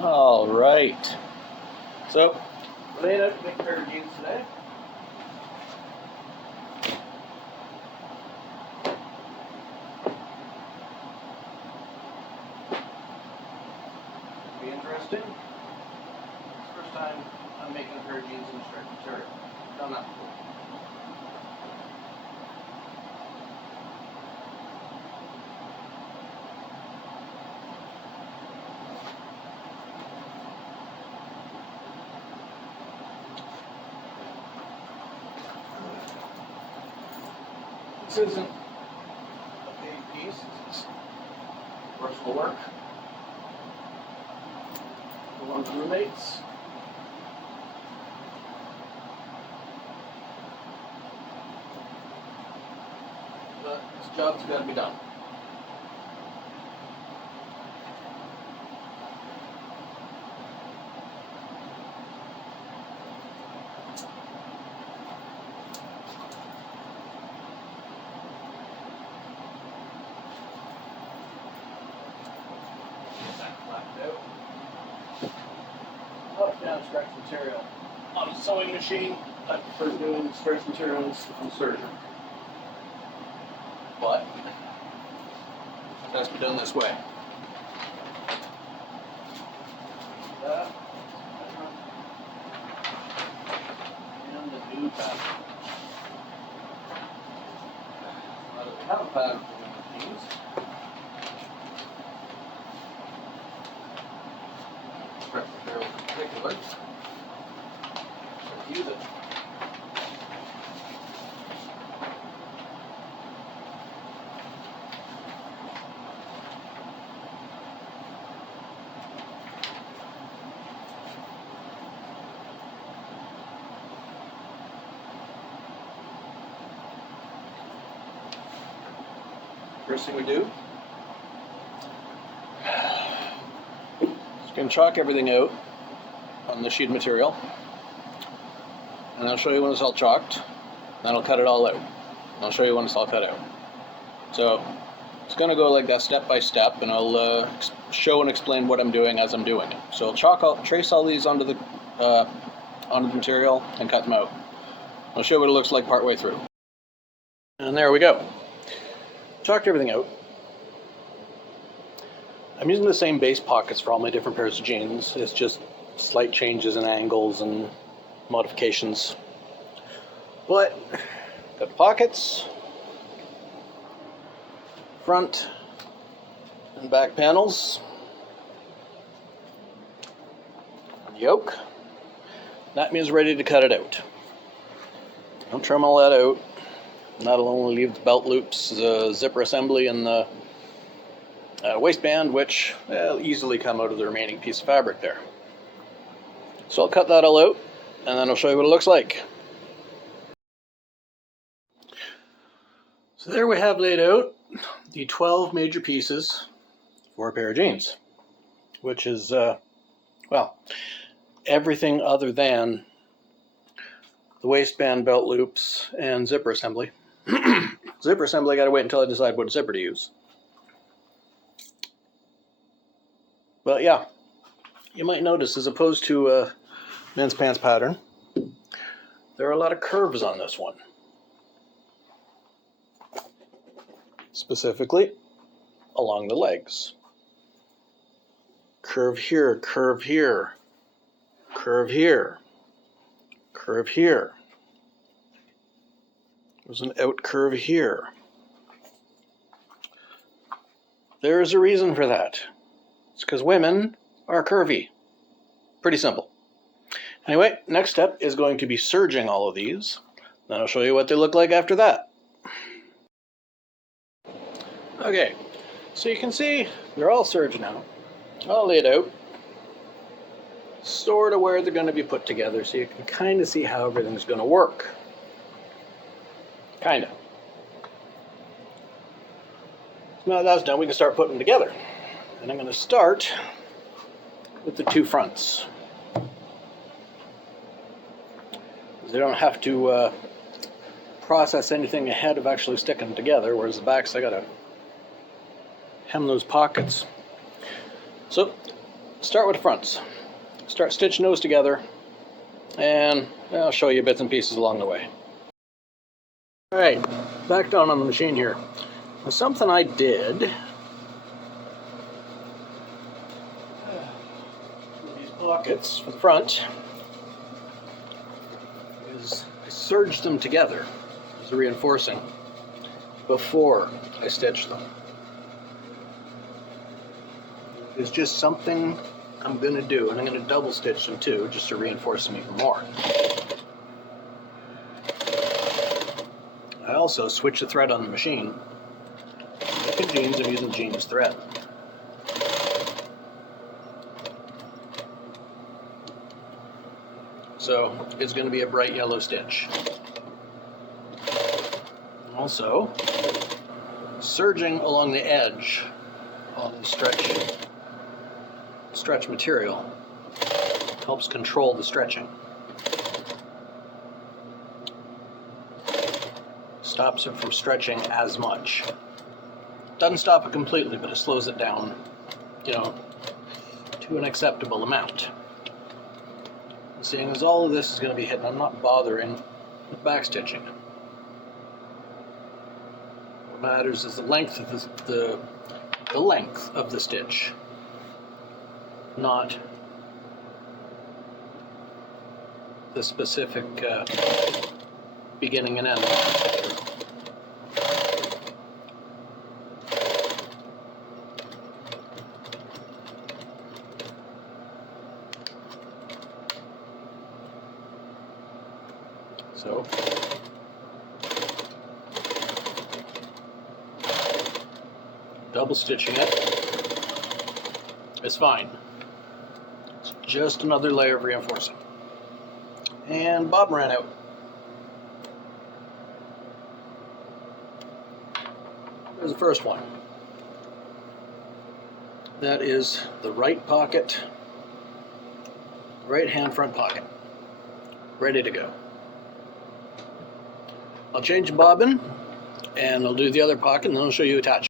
All right. So, laid out a big pair of jeans today. Be interesting. It's the first time I'm making a pair of jeans in stretch material. Done that before. This isn't a big piece. It's versatile work. One of the roommates. But this job's got to be done. Up, down, stretch material. On a sewing machine, I prefer doing stretch materials on serger. But it has to be done this way. And the new pattern. Now that we have a pattern for these, stretch material in particular, let's use it. First thing we do is going to chalk everything out on the sheet of material, and I'll show you when it's all chalked, then I'll cut it all out, and I'll show you when it's all cut out. So it's going to go like that step by step, and I'll show and explain what I'm doing as I'm doing it. So I'll trace all these onto the material and cut them out. I'll show you what it looks like partway through. And there we go. Chalked everything out. I'm using the same base pockets for all my different pairs of jeans. It's just slight changes in angles and modifications. But got the pockets, front and back panels, yoke. That means ready to cut it out. I'll trim all that out. That'll only leave the belt loops, the zipper assembly, and the waistband, which will easily come out of the remaining piece of fabric there. So I'll cut that all out, and then I'll show you what it looks like. So there we have laid out the 12 major pieces for a pair of jeans, which is, well, everything other than the waistband, belt loops, and zipper assembly. Zipper assembly, I gotta wait until I decide what zipper to use. But yeah, you might notice, as opposed to a men's pants pattern, there are a lot of curves on this one. Specifically, along the legs. Curve here, curve here, curve here, curve here. There's an out curve here. There's a reason for that. It's because women are curvy. Pretty simple. Anyway, next step is going to be serging all of these. Then I'll show you what they look like after that. Okay, so you can see they're all serged now. All laid out. Sort of where they're going to be put together, so you can kind of see how everything's going to work. Kind of. So now that's done, we can start putting them together. And I'm going to start with the two fronts. They don't have to process anything ahead of actually sticking them together, whereas the backs, I got to hem those pockets. So start with the fronts. Start stitching those together, and I'll show you bits and pieces along the way. Alright, back down on the machine here. Now, something I did with these pockets for the front is I serged them together as a reinforcing before I stitched them. It's just something I'm going to do, and I'm going to double stitch them too, just to reinforce them even more. I also switch the thread on the machine. Making jeans, I'm using jeans thread. So it's going to be a bright yellow stitch. Also, serging along the edge on the stretch material helps control the stretching. Stops it from stretching as much. Doesn't stop it completely, but it slows it down, to an acceptable amount. And seeing as all of this is going to be hidden, I'm not bothering with backstitching. What matters is the length of the length of the stitch, not the specific beginning and end. So double stitching it is fine. It's just another layer of reinforcing. And bob ran out. There's the first one. That is the right pocket, right hand front pocket. Ready to go. I'll change the bobbin, and I'll do the other pocket, and then I'll show you attachment.